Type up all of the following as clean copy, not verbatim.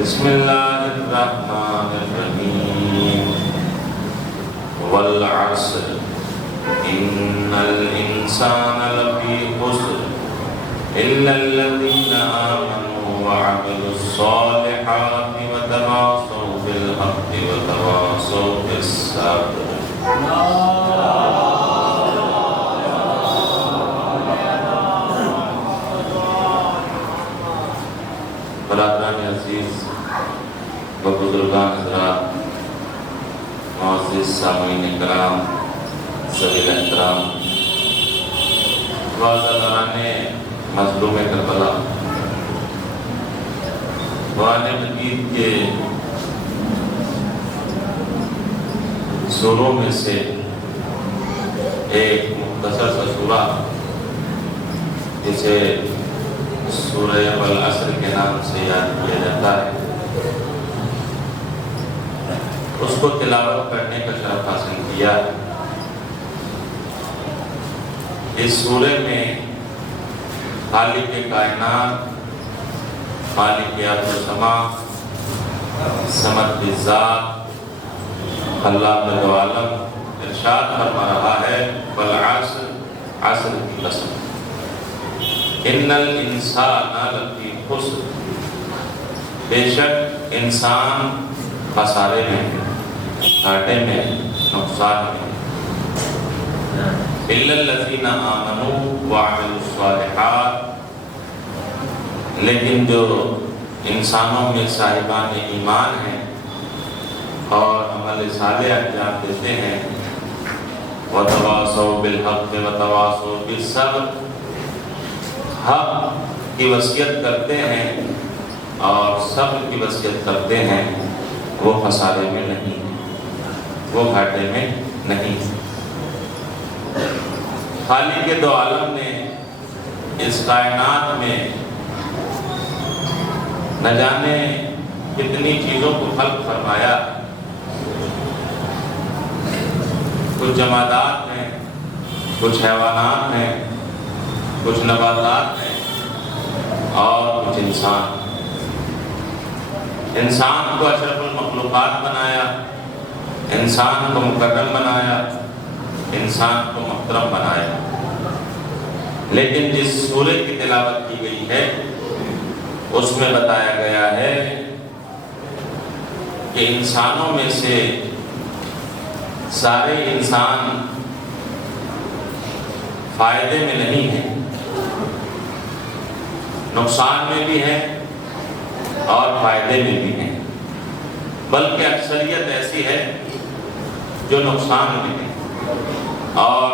بسم اللہ الرحمن الرحیم والعصر ان الانسان لفی خسر الا الذین آمنوا وعملوا الصالحات وتواصوا بالحق وتواصوا بالصبر۔ برادران عزیز و بزرگان حضرات، معزز سامعین کرام، ذویل احترام، روزگاران مظلوم کربلا، قرآن مجید کے سوروں میں سے ایک مختصر سا سورہ جسے سورہ والعصر کے نام سے یاد کیا جاتا ہے، اس کو تلاوت کرنے کا شرف حاصل کیا۔ اس سورے میں خالق کائنات، خالق ارض و سما، صمد الذات، خلاق العالم ارشاد فرما رہا ہے والعصر، عصر کی قسم، ان الانسان لفی خسر، بے شک انسان خسارے میں، گھاٹے میں، نقصان میں، الا الذین آمنوا وعملوا الصالحات، لیکن جو انسانوں میں صاحبان ایمان ہیں اور عمل صالح انجام دیتے ہیں، وتواصوا بالحق وتواصوا بالصبر، حق کی وصیت کرتے ہیں اور صبر کی وصیت کرتے ہیں، وہ خسارے میں نہیں، وہ گھاٹے میں نہیں۔ خالق دو عالم نے اس کائنات میں نہ جانے کتنی چیزوں کو خلق فرمایا، کچھ جمادات ہیں، کچھ حیوانات ہیں، کچھ نباتات ہیں اور کچھ انسان۔ انسان کو اشرف المخلوقات بنایا، انسان کو مکرم بنایا، انسان کو محترم بنایا، لیکن جس سورے کی تلاوت کی گئی ہے اس میں بتایا گیا ہے کہ انسانوں میں سے سارے انسان فائدے میں نہیں ہیں، نقصان میں بھی ہیں اور فائدے میں بھی ہیں، بلکہ اکثریت ایسی ہے جو نقصان میں ہے، اور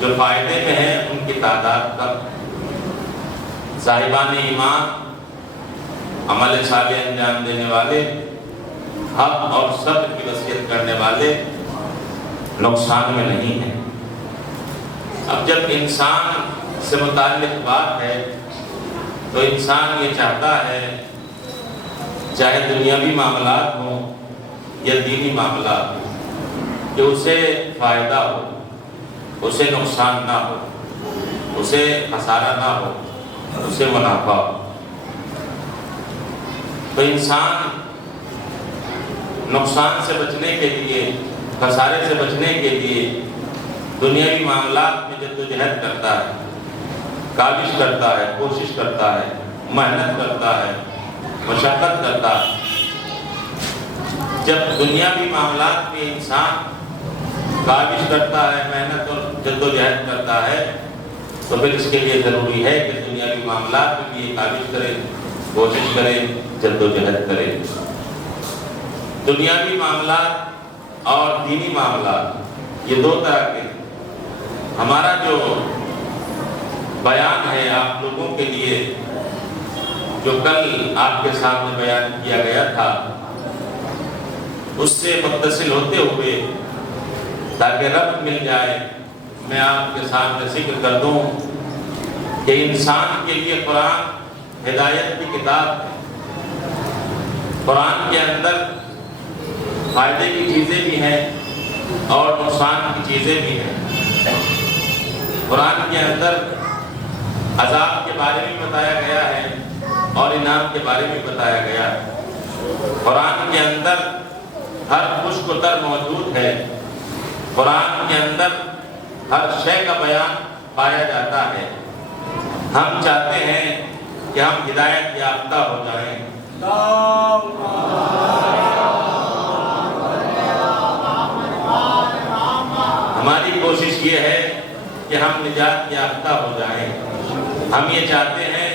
جو فائدے میں ہیں ان کی تعداد کم۔ صاحبان ایمان، عمل صالح انجام دینے والے، حق اور صبر کی وصیت کرنے والے نقصان میں نہیں ہیں۔ اب جب انسان سے متعلق بات ہے تو انسان یہ چاہتا ہے چاہے دنیاوی معاملات ہوں یا دینی معاملات ہوں کہ اسے فائدہ ہو، اسے نقصان نہ ہو، اسے خسارہ نہ ہو، اسے منافع ہو۔ تو انسان نقصان سے بچنے کے لیے، خسارے سے بچنے کے لیے دنیاوی معاملات میں جدوجہد کرتا ہے، کاوش کرتا ہے، کوشش کرتا ہے، محنت کرتا ہے، مشقت کرتا ہے۔ جب دنیاوی معاملات میں انسان کاوش کرتا ہے، محنت اور جدوجہد کرتا ہے، تو پھر اس کے لیے ضروری ہے کہ دنیاوی معاملات میں بھی یہ کاوش کرے، کوشش کرے، جدوجہد کرے۔ دنیاوی معاملات اور دینی معاملات یہ دو طرح کے۔ ہمارا جو بیان ہے آپ لوگوں کے لیے، جو کل آپ کے سامنے بیان کیا گیا تھا، اس سے متصل ہوتے ہوئے تاکہ ربط مل جائے، میں آپ کے سامنے ذکر کر دوں کہ انسان کے لیے قرآن ہدایت کی کتاب ہے۔ قرآن کے اندر فائدے کی چیزیں بھی ہیں اور نقصان کی چیزیں بھی ہیں۔ قرآن کے اندر عذاب کے بارے میں بتایا گیا ہے اور انعام کے بارے میں بتایا گیا ہے۔ قرآن کے اندر ہر خشک و تر موجود ہے، قرآن کے اندر ہر شے کا بیان پایا جاتا ہے۔ ہم چاہتے ہیں کہ ہم ہدایت یافتہ ہو جائیں۔ ہماری کوشش یہ ہے کہ ہم نجات یافتہ ہو جائیں۔ ہم یہ چاہتے ہیں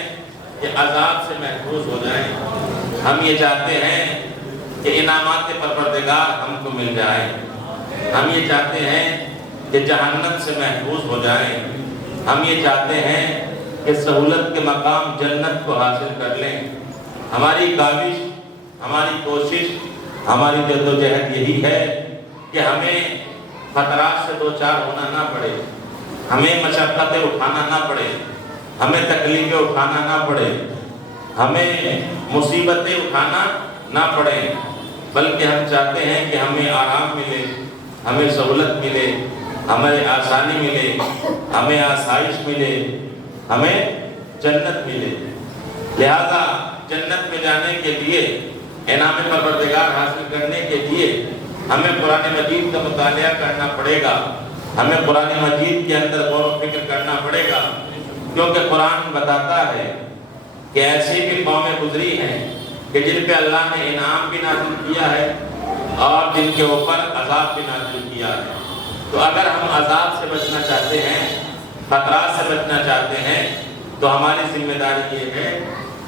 کہ عذاب سے محفوظ ہو جائیں۔ ہم یہ چاہتے ہیں کہ انعامات پروردگار ہم کو مل جائیں۔ ہم یہ چاہتے ہیں کہ جہنم سے محفوظ ہو جائیں۔ ہم یہ چاہتے ہیں کہ سہولت کے مقام جنت کو حاصل کر لیں۔ ہماری کاوش، ہماری کوشش، ہماری جدوجہد یہی ہے کہ ہمیں خطرات سے دوچار ہونا نہ پڑے، ہمیں مشقتیں اٹھانا نہ پڑے، ہمیں تکلیفیں اٹھانا نہ پڑے، ہمیں مصیبتیں اٹھانا نہ پڑے، بلکہ ہم چاہتے ہیں کہ ہمیں آرام ملے، ہمیں سہولت ملے، ہمیں آسانی ملے، ہمیں آسائش ملے، ہمیں جنت ملے۔ لہذا جنت میں جانے کے لیے، انعام پروردگار حاصل کرنے کے لیے ہمیں قرآن مجید کا مطالعہ کرنا پڑے گا، ہمیں قرآن مجید کے اندر غور و فکر کرنا پڑے گا، کیونکہ قرآن بتاتا ہے کہ ایسی بھی قومیں گزری ہیں کہ جن پہ اللہ نے انعام بھی نازل کیا ہے اور جن کے اوپر عذاب بھی نازل کیا ہے۔ تو اگر ہم عذاب سے بچنا چاہتے ہیں، خطرات سے بچنا چاہتے ہیں، تو ہماری ذمہ داری یہ ہے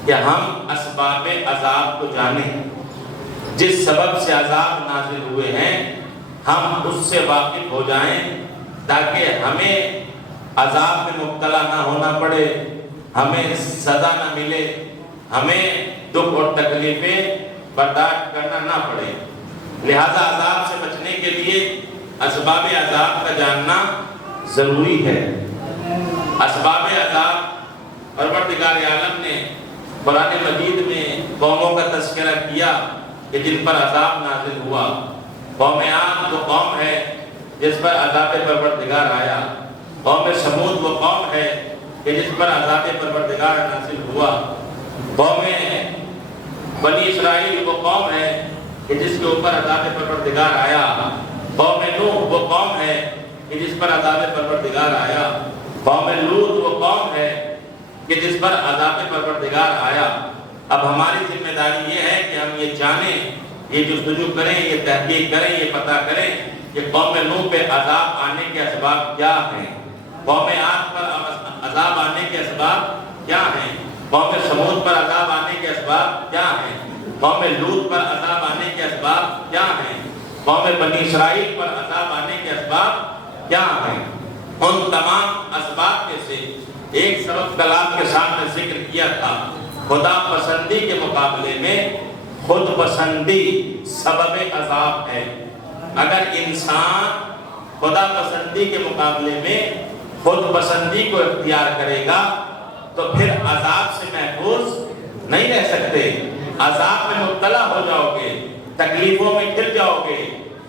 کہ ہم اسباب عذاب کو جانیں۔ جس سبب سے عذاب نازل ہوئے ہیں ہم اس سے واقف ہو جائیں، تاکہ ہمیں عذاب میں مبتلا نہ ہونا پڑے، ہمیں سزا نہ ملے، ہمیں دکھ اور تکلیفیں برداشت کرنا نہ پڑے۔ لہذا عذاب سے بچنے کے لیے اسباب عذاب کا جاننا ضروری ہے۔ اسباب عذاب پروردگار عالم نے قرآن مجید میں قوموں کا تذکرہ کیا کہ جن پر عذاب نازل ہوا۔ قوم عاد وہ قوم ہے جس پر عذاب پروردگار آیا، قوم سمود وہ قوم ہے کہ جس پر عذاب پروردگار نازل ہوا، قوم بنی اسرائیل وہ قوم ہے کہ جس کے اوپر عذاب پروردگار آیا، قوم نوح وہ قوم ہے کہ جس پر عذاب پروردگار آیا، قوم لوط وہ قوم ہے کہ جس پر عذاب پروردگار آیا۔ اب ہماری ذمہ داری یہ ہے کہ ہم یہ جانیں، یہ جستجو کریں، یہ تحقیق کریں، یہ پتہ کریں کہ قوم نوح پہ عذاب آنے کے اسباب کیا ہیں، قوم عاد پر عذاب آنے کے اسباب کیا ہیں، قوم سمود پر عذاب آنے کے اسباب کیا ہیں، قوم لوط پر عذاب آنے کے اسباب کیا ہیں، قوم بنی اسرائیل پر عذاب آنے کے اسباب کیا ہیں۔ ان تمام اسباب میں سے ایک سبب کلام کے سامنے ذکر کیا تھا، خدا پسندی کے مقابلے میں خود پسندی سبب عذاب ہے۔ اگر انسان خدا پسندی کے مقابلے میں خود پسندی کو اختیار کرے گا تو پھر عذاب سے محفوظ نہیں رہ سکتے، عذاب میں مبتلا ہو جاؤ گے، تکلیفوں میں گر جاؤ گے،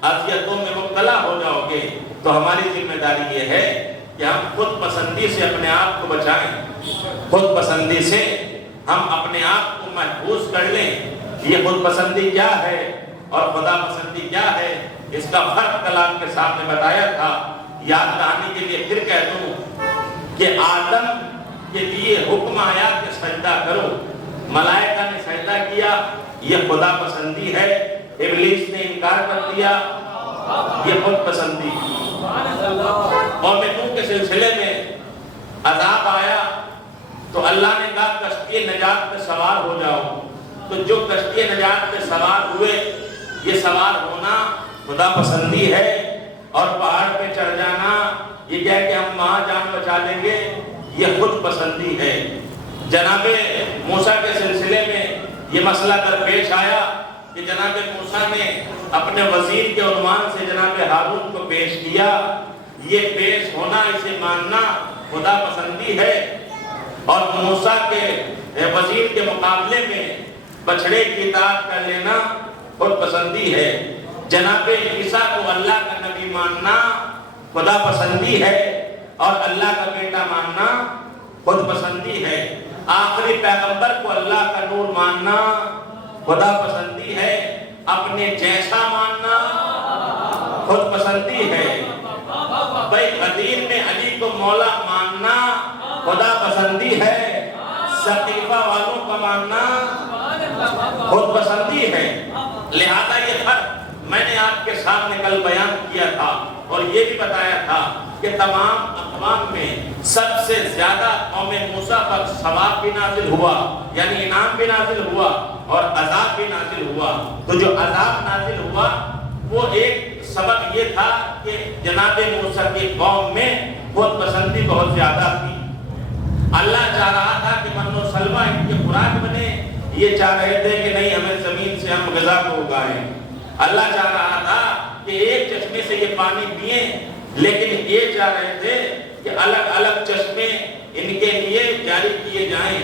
اذیتوں میں مبتلا ہو جاؤ گے۔ تو ہماری ذمہ داری یہ ہے کہ ہم خود پسندی سے اپنے آپ کو بچائیں، خود پسندی سے ہم اپنے آپ کو محفوظ کر لیں۔ یہ خود پسندی کیا ہے اور خدا پسندی کیا ہے، اس کا فرق کلام کے سامنے بتایا تھا۔ یاد دہانی کے لیے پھر کہہ دوں کہ آدم کے لیے حکم آیا کہ سجدہ کرو، ملائکہ نے سجدہ کیا، یہ خدا پسندی ہے۔ ابلیس نے انکار کر دیا، یہ خود پسندی۔ قوم نوح کے سلسلے میں عذاب آیا تو اللہ نے کہا کشتی نجات پہ سوار ہو جاؤ، تو جو کشتی نجات پہ سوار ہوئے، یہ سوار ہونا خدا پسندی ہے، اور پہاڑ پہ چڑھ جانا، یہ کہہ کہ ہم وہاں جان بچا لیں گے، یہ خود پسندی ہے۔ جناب موسیٰ کے سلسلے میں یہ مسئلہ درپیش آیا کہ جناب موسیٰ نے اپنے وزیر کے عنوان سے جناب ہارون کو پیش کیا، یہ پیش ہونا، اسے ماننا خدا پسندی ہے، اور موسیٰ کے وزیر کے مقابلے میں بچڑے کی اطاعت کر لینا خود پسندی ہے۔ جناب عیسیٰ کو اللہ کا نبی ماننا خدا پسندی ہے، اور اللہ کا بیٹا ماننا خود پسندی ہے۔ آخری پیغمبر کو اللہ کا نور ماننا خدا پسندی ہے، اپنے جیسا ماننا خود پسندی ہے۔ بھائی غدیر میں علی کو مولا ماننا خدا پسندی ہے، سقیفہ والوں کا ماننا خود پسندی ہے۔ لہذا یہ فرق میں نے آپ کے سامنے کل بیان کیا تھا اور یہ بھی بتایا تھا کہ تمام اقوام میں سب سے زیادہ قوم موسیٰ پر ثواب بھی نازل ہوا، یعنی انعام بھی نازل ہوا اور عذاب بھی نازل ہوا۔ تو جو عذاب نازل ہوا وہ ایک سبب یہ تھا کہ جناب موسیٰ کی قوم میں خود پسندی بہت زیادہ تھی۔ اللہ چاہ رہا تھا کہ من و سلوہ ان کی خوراک بنے، یہ چاہ رہے تھے کہ نہیں ہمیں زمین سے ہم غذا کو اگائیں۔ اللہ چاہ رہا تھا کہ ایک چشمے سے یہ پانی پئیں، لیکن یہ چاہ رہے تھے کہ الگ الگ چشمے ان کے لیے جاری کیے جائیں۔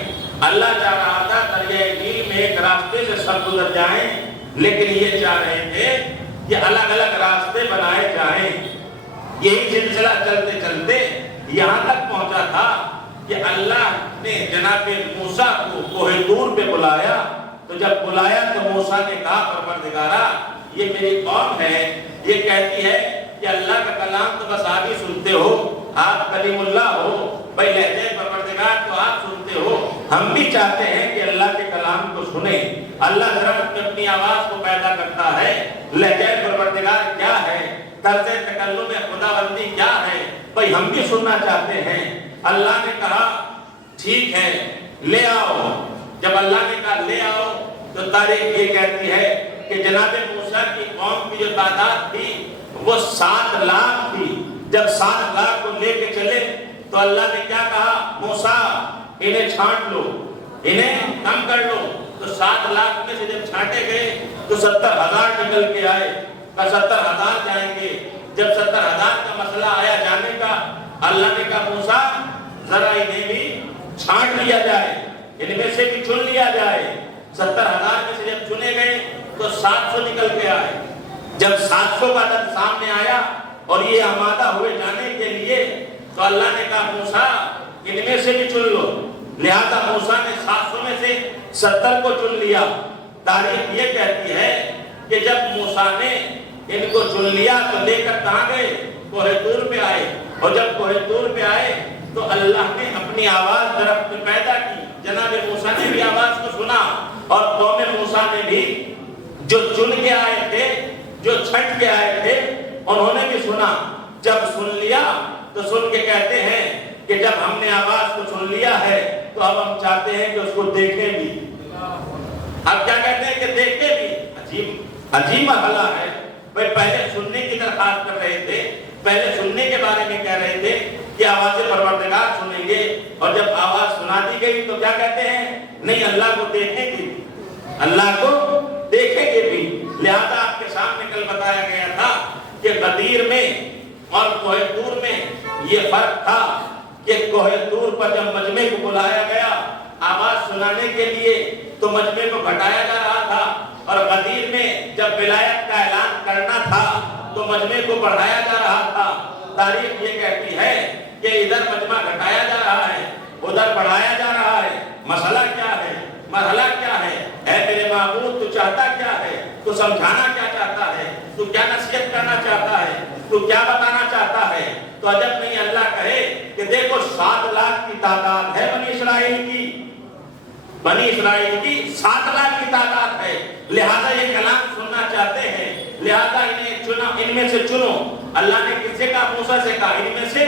اللہ چاہ رہا تھا دریائے نیل میں ایک راستے سے سب گزر جائیں، لیکن یہ چاہ رہے تھے کہ الگ الگ راستے بنائے جائیں۔ یہی سلسلہ چلتے چلتے یہاں تک پہنچا تھا کہ اللہ نے جناب موسیٰ کو کوہ طور پہ بلایا۔ تو جب بلایا تو موسیٰ نے کہا پروردگارا یہ میری قوم ہے، یہ کہتی ہے کہ اللہ کا کلام تو بس آپ ہی سنتے ہو، آپ کلیم اللہ ہو، بھائی لہجہ پروردگار تو آپ سنتے ہو، ہم بھی چاہتے ہیں کہ اللہ کے کلام کو سنیں۔ اللہ ضرورت میں اپنی آواز کو پیدا کرتا ہے، لہجہ پروردگار کیا ہے، طرز تکلم خداوندی کیا ہے، بھائی ہم بھی سننا چاہتے ہیں۔ اللہ نے کہا ٹھیک ہے لے آؤ۔ جب اللہ نے کہا لے آؤ تو تاریخ یہ کہتی ہے کہ جناب موسیٰ کی قوم کی جو تعداد تھی وہ 7 لاکھ تھی۔ جب 7 لاکھ کو لے کے چلے تو اللہ نے کیا کہا موسیٰ انہیں چھانٹ لو، انہیں کم کر لو۔ تو 7 لاکھ میں سے جب چھانٹے گئے تو 70,000 نکل کے آئے، کہ 70,000 جائیں گے۔ جب 70,000 کا مسئلہ آیا جانے کا، اللہ نے کہا موسیٰ ذرا انہیں بھی چھانٹ لیا جائے، ان میں سے بھی چن لیا جائے۔ 70,000 میں سے جب چنے گئے تو 700 نکل کے آئے۔ جب 700 کا عدد سامنے آیا اور یہ آمادہ ہوئے جانے کے لیے تو اللہ نے کہا موسیٰ ان میں سے بھی چن لو۔ لہذا موسیٰ نے 700 میں سے 70 کو چن لیا۔ تاریخ یہ کہتی ہے کہ جب موسیٰ نے ان کو چن لیا تو لے کر کہاں گئے؟ کوہ طور پہ آئے، اور جب کوہ طور پہ آئے تو اللہ نے اپنی آواز درخت میں پیدا کی۔ جناب موسیٰ نے بھی آواز کو سنا اور قوم موسیٰ نے بھی جو چن کے آئے تھے، جو چھٹ کے آئے تھے، انہوں نے بھی سنا۔ جب سن لیا تو سن کے کہتے ہیں کہ جب ہم نے آواز کو سن لیا ہے تو اب ہم چاہتے ہیں کہ اس کو دیکھیں بھی۔ اب کیا کہتے ہیں کہ دیکھیں بھی؟ عجیب مرحلہ ہے۔ پہلے سننے کی درخواست کر رہے تھے، پہلے سننے کے بارے میں کہہ رہے تھے کہ آواز پروردگار سنیں گے، اور جب آواز سنا دی گئی تو کیا کہتے ہیں؟ نہیں اللہ کو دیکھیں گے، اللہ کو دیکھیں گے بھی۔ لہذا آپ کے سامنے کل بتایا گیا تھا کہ غدیر میں اور کوہ طور میں یہ فرق تھا کہ کوہ طور پر جب مجمع کو بلایا گیا آواز سنانے کے لیے تو مجمع کو گھٹایا جا رہا تھا، اور غدیر میں جب ولایت کا اعلان کرنا تھا تو مجمع کو بڑھایا جا رہا تھا۔ تاریخ یہ کہتی ہے کہ ادھر مجمع گھٹایا جا رہا ہے، ادھر بڑھایا جا رہا ہے۔ مسئلہ کیا ہے؟ مرحلہ کیا ہے؟ اے میرے معبود تو چاہتا کیا ہے؟ تو سمجھانا کیا چاہتا ہے؟ تو کیا نصیحت کرنا چاہتا ہے؟ تو کیا بتانا چاہتا ہے؟ تو عجب نہیں اللہ کہے کہ دیکھو 7 لاکھ کی تعداد ہے بنی اسرائیل کی، بنی اسرائیل کی 7 لاکھ کی تعداد ہے، لہذا یہ کلام سننا چاہتے ہیں، لہذا انہیں چنا، ان میں سے چنو۔ اللہ نے کس سے کہا؟ موسیٰ سے کہا ان میں سے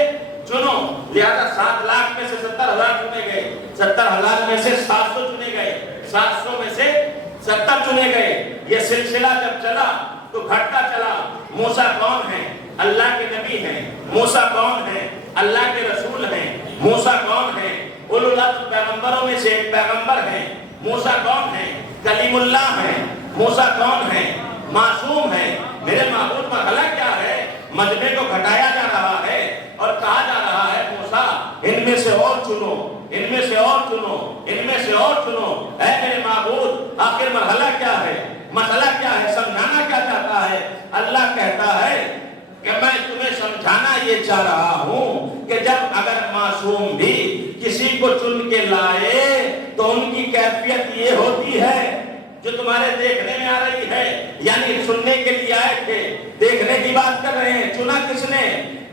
چنو۔ لہذا 7 لاکھ میں سے 70,000 چنے گئے، 70,000 میں سے 700 چنے گئے، 700 میں سے 70 چنے گئے۔ یہ سلسلہ جب چلا تو گھٹتا چلا۔ موسیٰ کون ہیں؟ اللہ کے نبی ہیں۔ موسیٰ کون ہیں؟ اللہ کے رسول ہیں۔ موسیٰ کون ہیں؟ اولو العزم پیغمبروں میں سے ایک پیغمبر ہیں۔ موسیٰ کون ہیں؟ کلیم اللہ ہیں۔ موسیٰ کون ہیں؟ معصوم ہیں۔ میرے معبود مرحلہ کیا ہے؟ مجمع کو گھٹایا جا رہا ہے اور کہا جا رہا ہے موسیٰ ان میں سے اور چنو، ان میں سے اور چنو، ان میں سے اور چنو۔ اے میرے معبود آخر مرحلہ کیا ہے؟ مسئلہ کیا ہے؟ سمجھانا کیا چاہتا ہے؟ اللہ کہتا ہے کہ میں تمہیں سمجھانا یہ چاہ رہا ہوں کہ جب اگر معصوم بھی کسی کو چن کے لائے کیفیت یہ ہوتی ہے جو تمہارے دیکھنے میں آ رہی ہے، یعنی سننے کے لیے آئے تھے، دیکھنے کی بات کر رہے ہیں۔ چنا کس نے؟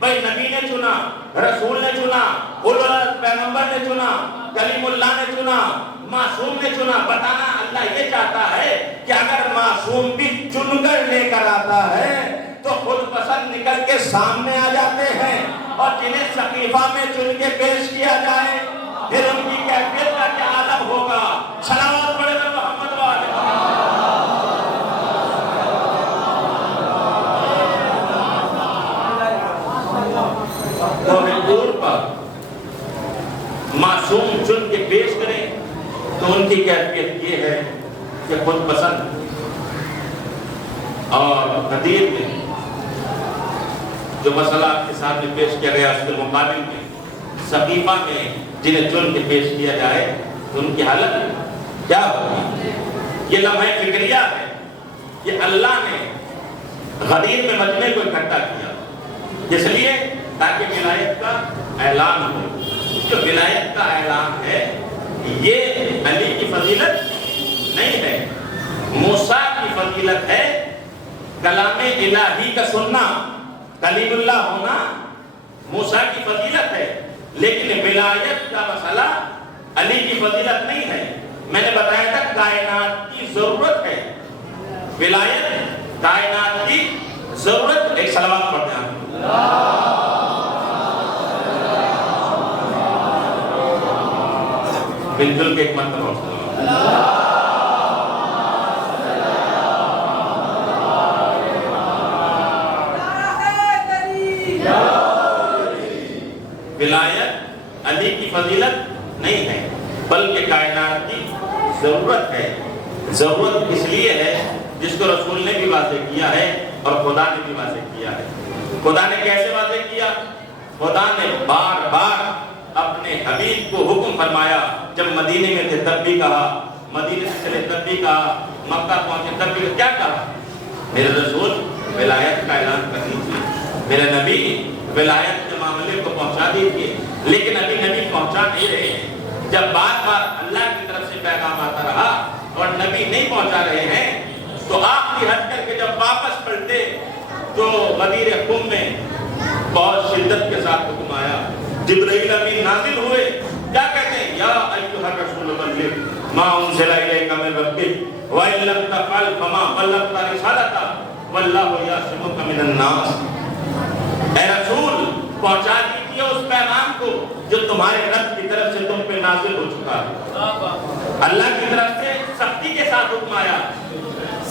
بھائی نبی نے چنا، رسول نے چنا، پیغمبر نے چنا، کلیم اللہ نے چنا، معصوم نے چنا۔ بتانا اللہ یہ چاہتا ہے کہ اگر معصوم بھی چن کر لے کر آتا ہے تو خود پسند نکل کے سامنے آ جاتے ہیں، اور جنہیں صحیفہ میں چن کے پیش کیا جائے پھر ان کی کیفیت کا کیا عالم ہوگا۔ صلوات پڑھے گا محمد والے۔ طور پر معصوم چن کے پیش کریں تو ان کی کیفیت یہ ہے کہ خود پسند، اور حدیث میں جو مسئلہ آپ کے سامنے پیش کیا گیا اس کے مقابل میں صحیفہ میں جنہیں چن کے پیش کیا جائے تو ان کی حالت کیا ہوگی؟ یہ لمحہ فکریہ ہے کہ اللہ نے غدیر میں مجمع کو اکٹھا کیا اس لیے تاکہ ولایت کا اعلان ہو۔ جو ولایت کا اعلان ہے یہ علی کی فضیلت نہیں ہے، موسیٰ کی فضیلت ہے۔ کلام الہی کا سننا، کلیم اللہ ہونا موسیٰ کی فضیلت ہے، لیکن ولایت کا مسئلہ علی کی فضیلت نہیں ہے۔ میں نے بتایا تھا کائنات کی ضرورت ہے، ولایت کائنات کی ضرورت۔ ایک صلوات پڑھتے ہیں مل جل کے ایک مرتبہ ولایت علی کی فضیلت نہیں ہے بلکہ کائنات کی ضرورت ہے۔ ضرورت اس لیے ہے جس کو رسول نے بھی واضح کیا ہے اور خدا نے بھی واضح کیا ہے۔ خدا نے کیسے واضح کیا؟ خدا نے بار بار اپنے حبیب کو حکم فرمایا، جب مدینے میں تھے تب بھی کہا، مدینے سے چلے تب بھی کہا، مکہ پہنچے تب بھی کیا کہا؟ میرے رسول ولایت کا اعلان کر دیجیے، میرے نبی ولایت کے معاملے کو پہنچا دیجیے، لیکن ابھی نبی پہنچا نہیں رہے ہیں۔ جب بار بار اللہ کی طرف سے پیغام آتا رہا اور نبی نہیں پہنچا رہے ہیں تو آخری حد کر کے جب واپس پلٹے تو غدیر قم میں بہت شدت کے ساتھ حکم آیا، جبرائیل امین نازل ہوئے، کیا کہتے ہیں؟ یا ایھا الرسول بلغ ما انزل الیک من ربک وان لم تفعل فما بلغت رسالتہ واللہ یعصمک من الناس۔ اے رسول پہنچا دیجیے اس پیغام کو جو تمہارے رب کی طرف سے تم پہ نازل ہو چکا ہے۔ اللہ کی طرف سے سختی کے ساتھ حکم آیا۔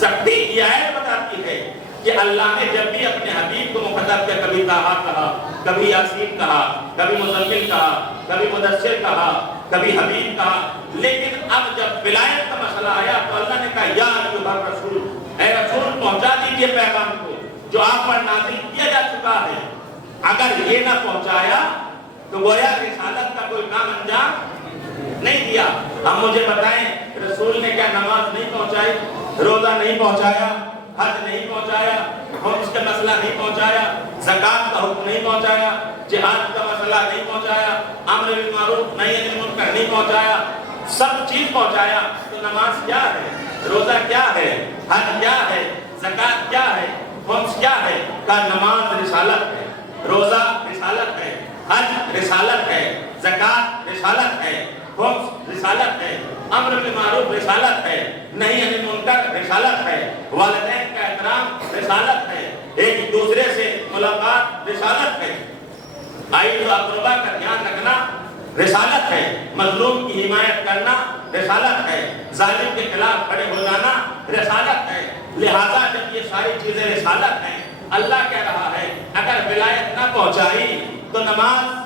سختی یہ آیت بتاتی ہے کہ اللہ نے جب بھی اپنے حبیب کو مخاطب کیا، کبھی طٰہٰ کہا، کبھی یاسین کہا، کبھی مزمل کہا، کبھی مدثر کہا، کبھی حبیب کہا، لیکن اب جب ولایت کا مسئلہ آیا تو اللہ نے کہا یا ایھا الرسول، اے رسول پہنچا دیجیے پیغام کو جو آپ پر نازل کیا جا چکا ہے۔ اگر یہ نہ پہنچایا تو گویا رسالت کا کوئی کام انجام نہیں دیا۔ اب مجھے بتائیں رسول نے کیا نماز نہیں پہنچائی، روزہ نہیں پہنچایا، حج نہیں پہنچایا، خمس کا مسئلہ نہیں پہنچایا، زکوٰۃ کا حکم نہیں پہنچایا، جہاد کا مسئلہ نہیں پہنچایا، امر بالمعروف نہی عن المنکر نہیں پہنچایا، سب چیز پہنچایا۔ تو نماز کیا ہے، روزہ کیا ہے، حج کیا ہے، زکوٰۃ کیا ہے، خمس کیا ہے؟ کا نماز رسالت ہے، روزہ رسالت ہے، حج رسالت ہے، زکوٰۃ رسالت ہے، خمس رسالت ہے، امر بالمعروف رسالت ہے، نہی عن المنکر رسالت ہے، والدین کا احترام رسالت ہے، ایک دوسرے سے ملاقات رسالت ہے، عائل و اقربا کا دھیان رکھنا رسالت ہے، مظلوم کی حمایت کرنا رسالت ہے، ظالم کے خلاف کھڑے ہو جانا رسالت ہے۔ لہذا جب یہ ساری چیزیں رسالت ہیں، اللہ کہہ رہا ہے اگر ولایت نہ پہنچائی تو نماز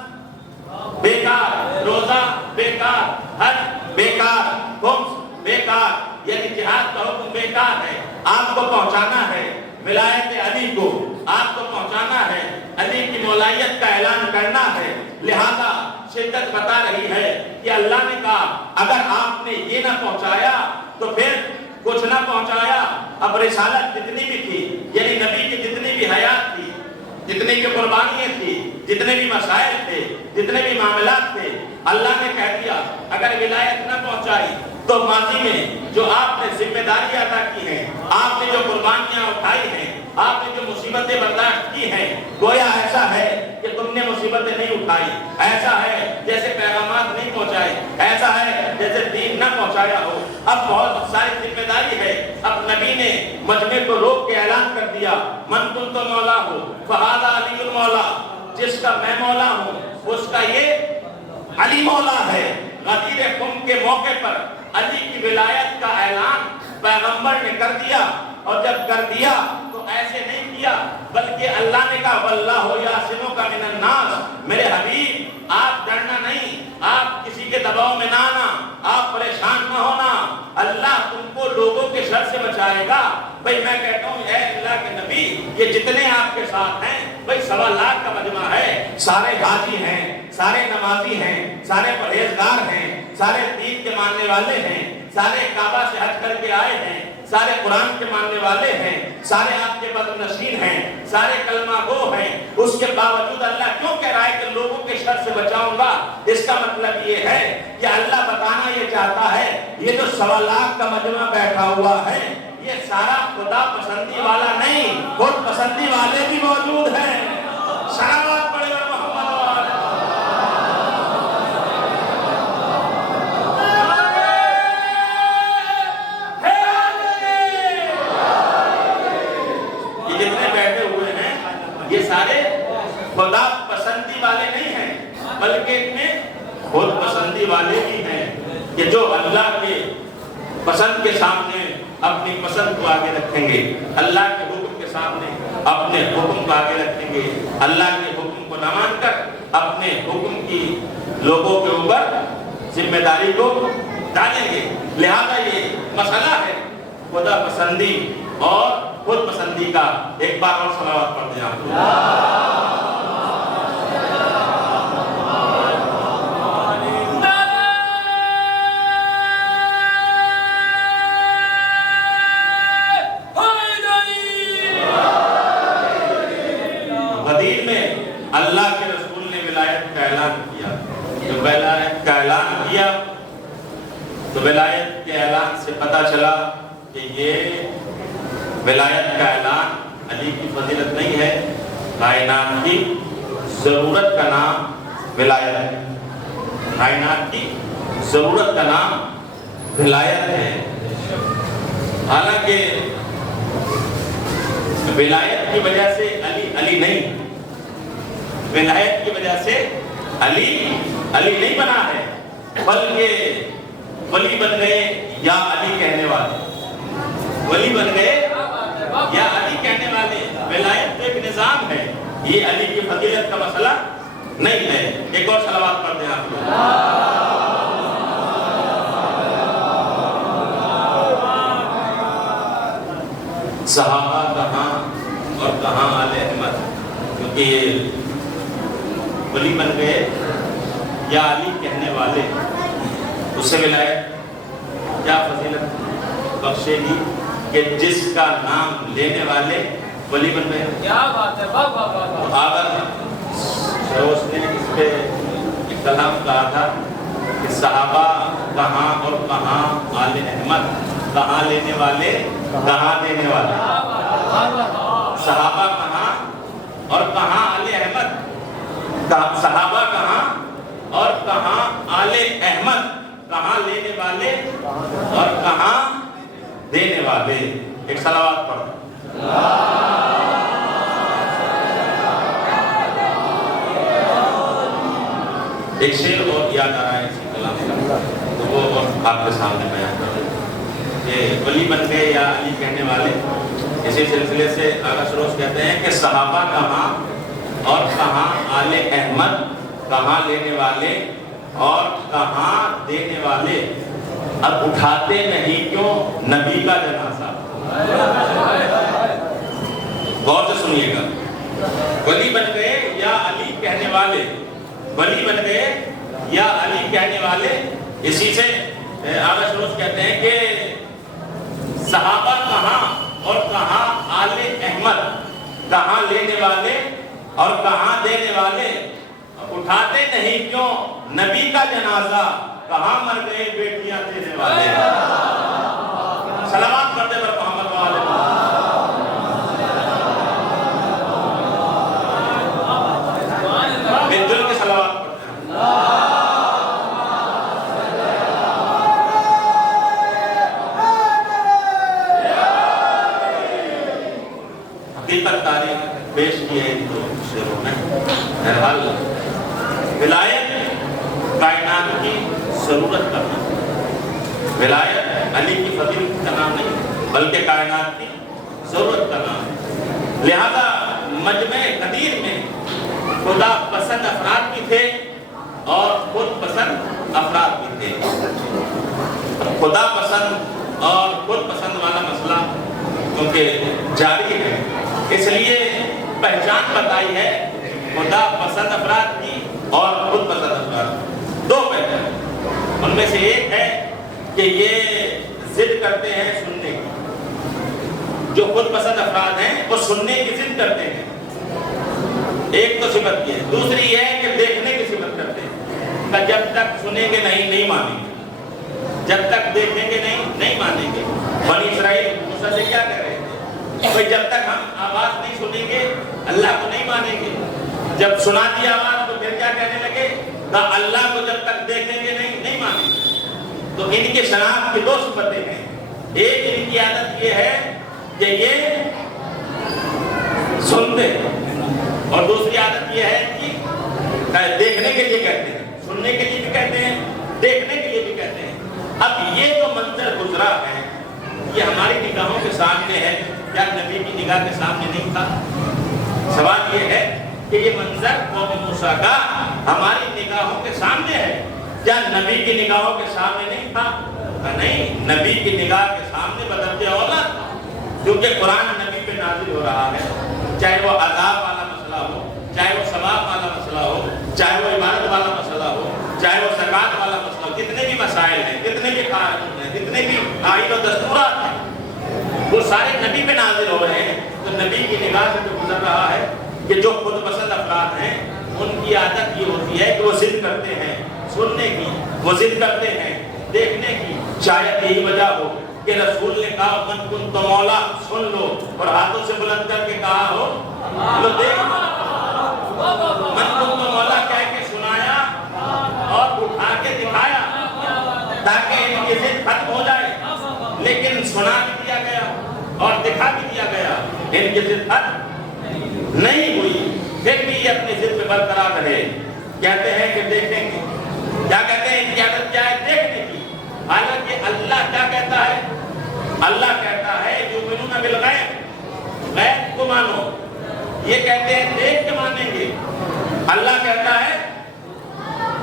بیکار، روزہ بیکار، حج بیکار، خمس بیکار، یعنی جہاد کا حکم بیکار ہے۔ آپ کو پہنچانا ہے ولایت علی کو، آپ کو پہنچانا ہے علی کی مولائیت کا اعلان کرنا ہے۔ لہذا شدت بتا رہی ہے کہ اللہ نے کہا اگر آپ نے یہ نہ پہنچایا تو پھر کچھ نہ پہنچایا۔ اب رسالت جتنی بھی تھی، یعنی نبی کی جتنی بھی حیات تھی، جتنی بھی قربانیاں تھی، جتنے بھی مسائل تھے، جتنے بھی معاملات تھے، اللہ نے کہہ دیا اگر ولایت نہ پہنچائی تو ماضی میں جو آپ نے ذمہ داری ادا کی ہیں، آپ نے جو قربانیاں اٹھائی ہیں، آپ نے جو مصیبتیں برداشت کی ہیں، گویا ایسا ہے کہ تم نے مصیبتیں نہیں اٹھائی، ایسا ہے جیسے پیغامات نہیں پہنچائے، ایسا ہے جیسے دین نہ پہنچایا ہو۔ اب بہت ساری ذمہ داری ہے۔ اب نبی نے مجمع کو روک کے اعلان کر دیا، من کنت مولا ہو فہذا علی المولا، جس کا میں مولا ہوں اس کا یہ علی مولا ہے۔ غدیر خم کے موقع پر علی کی ولایت کا اعلان پیغمبر نے کر دیا، اور جب کر دیا تو ایسے نہیں کیا بلکہ اللہ نے کہا واللہ یعصمک من الناس، میرے حبیب آپ ڈرنا نہیں، آپ کسی کے دباؤ میں نہ آنا، آپ پریشان نہ ہونا، اللہ تم کو لوگوں کے شر سے بچائے گا۔ بھئی میں کہتا ہوں اے اللہ کے نبی، یہ جتنے آپ کے ساتھ ہیں بھئی 1.25 لاکھ کا مجمع ہے، سارے حاجی ہیں، سارے نمازی ہیں، سارے پرہیزگار ہیں، سارے دین کے ماننے والے ہیں، سارے کعبہ سے حج کر کے آئے ہیں، سارے قرآن کے ماننے والے ہیں، سارے آپ کے بد نشین ہیں، سارے کلمہ گو ہیں، اس کے باوجود اللہ کیوں کہہ رہا ہے کہ لوگوں کے شر سے بچاؤں گا؟ اس کا مطلب یہ ہے کہ اللہ بتانا یہ چاہتا ہے یہ جو 1.25 لاکھ کا مجمع بیٹھا ہوا ہے یہ سارا خدا پسندی والا نہیں، خود پسندی والے بھی موجود ہیں۔ صلوات پڑھے اور محمد وآلہ۔ یہ جتنے بیٹھے ہوئے ہیں یہ سارے خدا پسندی والے نہیں ہیں بلکہ ان میں خود پسندی والے بھی ہیں، کہ جو اللہ کے پسند کے سامنے اپنی پسند کو آگے رکھیں گے، اللہ کے حکم کے سامنے اپنے حکم کو آگے رکھیں گے، اللہ کے حکم کو نہ مان کر اپنے حکم کی لوگوں کے اوپر ذمہ داری کو ڈالیں گے۔ لہذا یہ مسئلہ ہے خدا پسندی اور خود پسندی کا۔ ایک بار اور صلوات پڑھ دیں آپ۔ غدیر میں اللہ کے رسول نے ولایت کا اعلان کیا، جب ولایت کا اعلان کیا تو ولایت کے اعلان سے پتہ چلا کہ یہ ولایت کا اعلان علی کی فضیلت نہیں ہے، کائنات کی ضرورت کا نام ولایت ہے، کائنات کی ضرورت کا نام ولایت ہے۔ حالانکہ ولایت کی وجہ سے علی نہیں، ولایت کی وجہ سے علی نہیں بنا ہے، بلکہ ولی بن گئے یا علی کہنے والے، ولی بن گئے یا علی کہنے والے۔ ولایت تو ایک نظام ہے، یہ علی کی فضیلت کا مسئلہ نہیں ہے۔ ایک اور صلوات پڑھ دیں آپ لوگ۔ صحابہ کہاں اور کہاں آل احمد، کیونکہ یہ ولی بن گئے یا علی کہنے والے، اس سے ولایت کیا فضیلت بخشے گی کہ جس کا نام لینے والے ولی بن گئے۔ کیا بات ہے، واہ واہ واہ۔ آغاز شروس نے اس پہ ایک کلام کہا تھا کہ صحابہ کہاں اور کہاں آل احمد، کہاں لینے والے کہاں دینے والے۔ صحابہ کہاں اور کہاں آل احمد، صحابہ کہاں اور کہاں آل احمد، کہاں لینے والے اور کہاں دینے والے۔ ایک صلوات پڑھو۔ ایک شعر اور یاد آ رہا ہے اسی کلام کا، تو وہ اور آپ کے سامنے بیان کر رہے ہیں کہ ولی بن گئے یا علی کہنے والے۔ اسی سلسلے سے آغا سروس کہتے ہیں کہ صحابہ کہاں اور کہاں آل احمد، کہاں لینے والے اور کہاں دینے والے، اب اٹھاتے نہیں کیوں نبی کا جنازہ۔ غور سے سنیے گا، ولی بن گئے یا علی کہنے والے، ولی بن گئے یا علی کہنے والے۔ اسی سے آغا سروس کہتے ہیں کہ صحابہ کہاں اور کہاں آل احمد، کہاں لینے والے اور کہاں دینے والے، اٹھاتے نہیں کیوں نبی کا جنازہ۔ کہاں مر گئے بیٹیاں دینے والے. صلوات پڑھتے پر محمد والے مل جل کے صلوات پڑھتے ہیں. حقیقت تاریخ پیش کی ہے ان دو شعروں میں. بہرحال ولایت کائنات کی ضرورت کا نام. ولایت علی کی فضیلت کا نام نہیں بلکہ کائنات کی ضرورت کا نام ہے. لہذا مجمع قدیر میں خدا پسند افراد بھی تھے اور خود پسند افراد بھی تھے. خدا پسند اور خود پسند والا مسئلہ کیونکہ جاری ہے اس لیے پہچان بتائی ہے خدا پسند افراد کی اور خود پسند افراد کی. دو پہچان ان میں سے ایک ہے کہ یہ ضد کرتے ہیں سننے کی. جو خود پسند افراد ہیں وہ سننے کی ضد کرتے ہیں. ایک تو صفت یہ ہے. دوسری یہ ہے کہ دیکھنے کی صفت کرتے ہیں کہ جب تک سنیں گے نہیں مانیں گے. جب تک دیکھیں گے نہیں مانیں گے. بنی اسرائیل موسیٰ سے کیا کر رہے تھے؟ بھئی جب تک ہم آواز نہیں سنیں گے اللہ کو نہیں مانیں گے. جب سنا دی آواز تو پھر کیا کہنے لگے کہ اللہ کو جب تک دیکھیں گے نہیں مانیں گے. تو ان کے شناخت کی دو صفتیں ہیں. ایک ان کی عادت یہ ہے کہ یہ سنتے اور دوسری عادت یہ ہے کہ دیکھنے کے لیے کہتے ہیں. سننے کے لیے بھی کہتے ہیں دیکھنے کے لیے بھی کہتے ہیں. اب یہ جو منظر گزرا ہے یہ ہماری نگاہوں کے سامنے ہے. کیا نبی کی نگاہ کے سامنے نہیں تھا؟ سوال یہ ہے کہ یہ منظر قوم موسیٰ کا ہماری نگاہوں کے سامنے ہے. کیا نبی کی نگاہوں کے سامنے نہیں تھا؟ نہیں, نبی کی نگاہ کے سامنے بدرجہ اولا تھا. کیونکہ قرآن نبی پہ نازل ہو رہا ہے. چاہے وہ عذاب والا مسئلہ ہو, چاہے وہ ثواب والا مسئلہ ہو, چاہے وہ عبادت والا مسئلہ ہو, چاہے وہ زکات والا مسئلہ ہو. جتنے بھی مسائل ہیں, جتنے بھی قانون ہیں, جتنے بھی آئین و دستورات ہیں, وہ سارے نبی پہ نازل ہو رہے ہیں. تو نبی کی نگاہ سے جو گزر رہا ہے کہ جو خود پسند افراد ہیں ان کی عادت یہ ہوتی ہے کہ وہ ضد کرتے ہیں سننے کی, وہ ضد کرتے ہیں دیکھنے کی. شاید یہی وجہ ہو کہ رسول نے کہا من کن تو مولا سن لو, اور ہاتھوں سے بلند کر کے کہا ہو لو دیکھ. من کن تو مولا کہہ کے سنایا اور اٹھا کے دکھایا تاکہ ان کی ضد ختم ہو جائے. لیکن سنا بھی دیا گیا اور دکھا بھی دیا گیا, ان کی ضد ختم نہیں ہوئی. پھر بھی یہ اپنی ضد پہ برقرار رہے. کہتے ہیں کہ دیکھیں گے. کیا کہتے ہیں؟ ان کی عادت کیا ہے؟ دیکھنے کی. حالانکہ اللہ کیا کہتا ہے؟ اللہ کہتا ہے یؤمنون بالغیب, غیب کو مانو. یہ کہتے ہیں دیکھ کے مانیں گے. اللہ کہتا ہے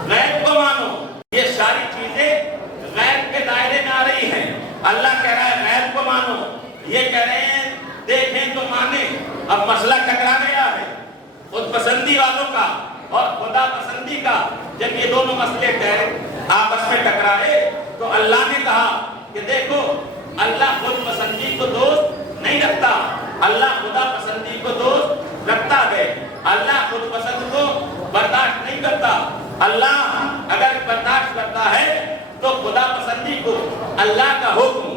غیب کو مانو. یہ ساری چیزیں غیب کے دائرے میں آ رہی ہیں. اللہ کہہ رہا ہے غیب کو مانو, یہ کہہ رہے ہیں دیکھیں تو مانیں. اب مسئلہ ٹکرا گیا ہے خود پسندی والوں کا اور خدا پسندی کا. جب یہ دونوں مسئلے آپس میں ٹکرائے تو اللہ نے کہا کہ دیکھو اللہ خود پسندی کو دوست نہیں رکھتا, اللہ خدا پسندی کو دوست رکھتا ہے. اللہ خود پسند کو برداشت نہیں کرتا. اللہ اگر برداشت کرتا ہے تو خدا پسندی کو, اللہ کا حکم,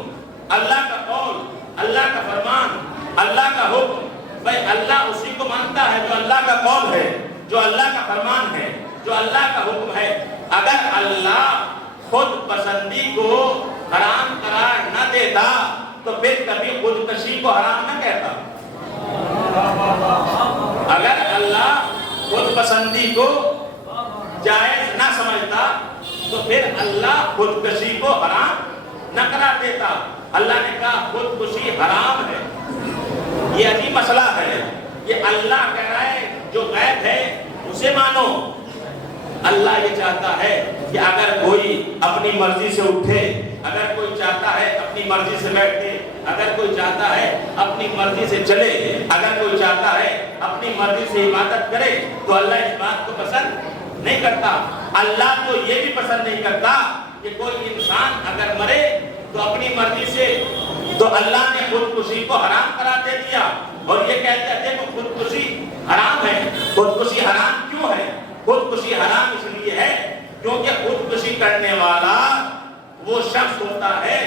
اللہ کا قول, اللہ کا فرمان, اللہ کا حکم, بھائی اللہ اسی کو مانتا ہے جو اللہ کا قول ہے, جو اللہ کا فرمان ہے, جو اللہ کا حکم ہے. اگر اللہ خود پسندی کو حرام قرار نہ دیتا تو پھر کبھی خودکشی کو حرام نہ کہتا. اگر اللہ خود پسندی کو جائز نہ سمجھتا تو پھر اللہ خودکشی کو حرام نہ قرار دیتا. اللہ نے کہا خودکشی حرام ہے. یہ عجیب مسئلہ ہے. یہ اللہ کہہ رہا ہے جو غیب ہے اسے مانو. اللہ یہ چاہتا ہے کہ اگر کوئی اپنی مرضی سے اٹھے, اگر کوئی چاہتا ہے اپنی مرضی سے بیٹھے, اگر کوئی چاہتا ہے اپنی مرضی سے چلے, اگر کوئی چاہتا ہے اپنی مرضی سے عبادت کرے, تو اللہ اس بات کو پسند نہیں کرتا. اللہ تو یہ بھی پسند نہیں کرتا کہ کوئی انسان اگر مرے تو اپنی مرضی سے, تو اللہ نے خودکشی کو حرام قرار دے دیا اور یہ کہتے ہیں کہ خودکشی حرام ہے. خودکشی حرام کیوں ہے؟ خودکشی حرام اس لیے ہے کیونکہ خودکشی کرنے والا وہ شخص ہوتا ہے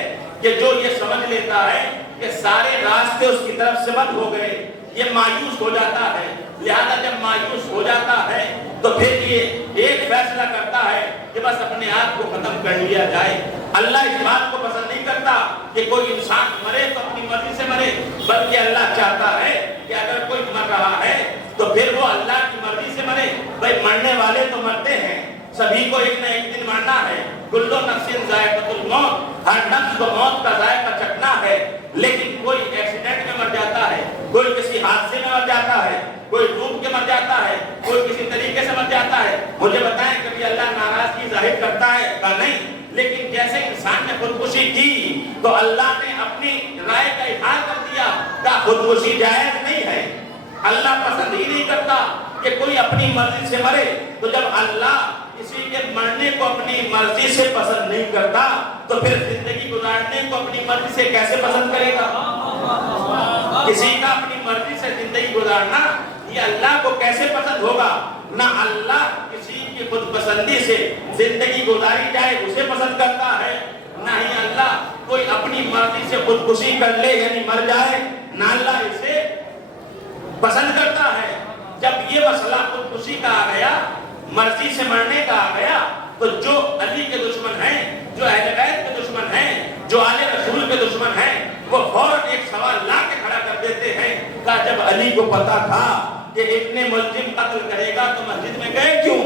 کہ جو یہ سمجھ لیتا ہے کہ سارے راستے اس کی طرف سے بند ہو گئے، یہ مایوس ہو جاتا ہے۔ لہذا جب مایوس ہو جاتا ہے تو پھر یہ ایک فیصلہ کرتا ہے کہ بس اپنے آپ کو ختم کر لیا جائے۔ اللہ اس بات کو پسند نہیں کرتا کہ کوئی انسان مرے تو اپنی مرضی سے مرے، بلکہ اللہ چاہتا ہے کہ اگر کوئی مر رہا ہے تو پھر وہ اللہ کی مرضی سے مرے۔ بھائی مرنے والے تو مرتے ہیں، سبھی کو ایک نہ ایک دن مرنا ہے۔ کل نفس ذائقۃ الموت، ہر نفس کو موت کا ذائقہ چکھنا ہے، لیکن کوئی ایکسیڈنٹ میں مر جاتا ہے، کوئی کسی حادثے میں مر جاتا ہے، کوئی ڈوب کے مر جاتا ہے، کوئی کسی طریقے سے مر جاتا ہے۔ مجھے بتائیں کبھی اللہ ناراضگی ظاہر کرتا ہے؟ کہ نہیں، لیکن جیسے انسان نے خودکشی کی تو اللہ نے اپنی رائے کا اظہار کر دیا کہ خودکشی جائز نہیں ہے۔ اللہ پسند ہی نہیں کرتا کہ کوئی اپنی مرضی سے مرے، تو جب اللہ کسی کے مرنے کو اپنی مرضی سے پسند نہیں کرتا تو پھر زندگی گزارنے کو اپنی مرضی سے کیسے پسند کرے گا؟ کسی کا اپنی مرضی سے زندگی گزارنا یہ اللہ کو کیسے پسند ہوگا؟ نہ اللہ کسی کی خود پسندی سے زندگی گزاری جائے اسے پسند کرتا ہے، نہ ہی اللہ کوئی اپنی مرضی سے خودکشی کر لے یعنی مر جائے، نہ اللہ اسے پسند کرتا ہے۔ جب یہ مسئلہ خودکشی کا آ گیا، مرضی سے مرنے کا آ گیا، تو جو علی کے دشمن ہیں، جو اہل بیت کے دشمن ہیں، جو آل رسول کے دشمن ہیں، وہ فوراً ایک سوال لا کے کھڑا کر دیتے ہیں کہ جب علی کو پتا تھا کہ ابن ملجم قتل کرے گا تو مسجد میں گئے کیوں؟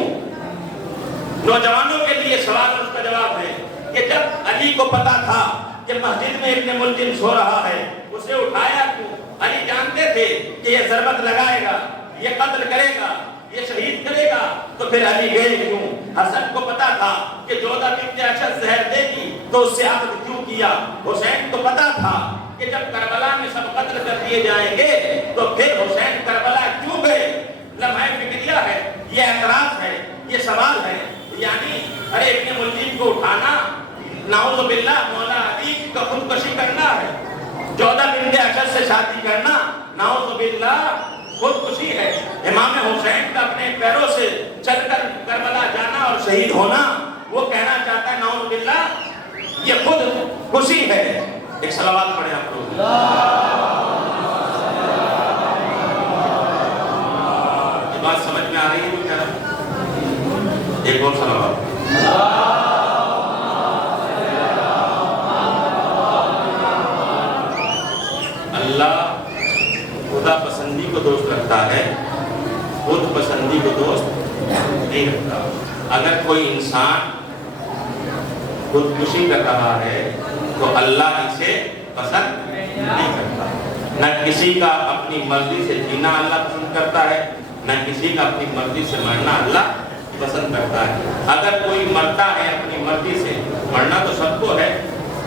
نوجوانوں کے لیے سوال اور اس کا جواب ہے کہ جب علی کو پتا تھا کہ مسجد میں ابن ملجم سو رہا ہے، اسے اٹھایا کیوں؟ علی جانتے تھے کہ یہ ضربت لگائے گا، یہ قتل کرے گا، یہ شہید کرے گا، تو پھر علی گئے کیوں؟ حسن کو پتا تھا کہ جودہ بنت اشد زہر دے گی تو اس سے عقد کیوں کیا؟ حسین کو پتا تھا کہ جب کربلا میں سب قتل کر دیے جائیں گے تو پھر حسین کربلا کیوں گئے؟ لمحہ فکریہ ہے، یہ اعتراض ہے، یہ سوال ہے۔ یعنی ارے ابن ملجم کو اٹھانا نعوذ باللہ مولا علی کا خودکشی کرنا ہے، جودہ بنت اشد سے شادی کرنا نعوذ باللہ خودکشی ہے، امام حسین کا اپنے پیروں سے چل کر کربلا جانا اور شہید ہونا، وہ کہنا چاہتا ہے نعوذ باللہ یہ خودکشی ہے۔ ایک صلوات پڑھیں آپ لوگ۔ یہ بات سمجھ میں آ رہی ہے کیا؟ ایک اور صلوات۔ اللہ خدا پسندی کو دوست رکھتا ہے، خود پسندی کو دوست نہیں رکھتا۔ اگر کوئی انسان خودکشی کر رہا ہے تو اللہ اسے پسند نہیں کرتا۔ نہ کسی کا اپنی مرضی سے جینا اللہ پسند کرتا ہے، نہ کسی کا اپنی مرضی سے مرنا اللہ پسند کرتا ہے۔ اگر کوئی مرتا ہے اپنی مرضی سے، مرنا تو سب کو ہے،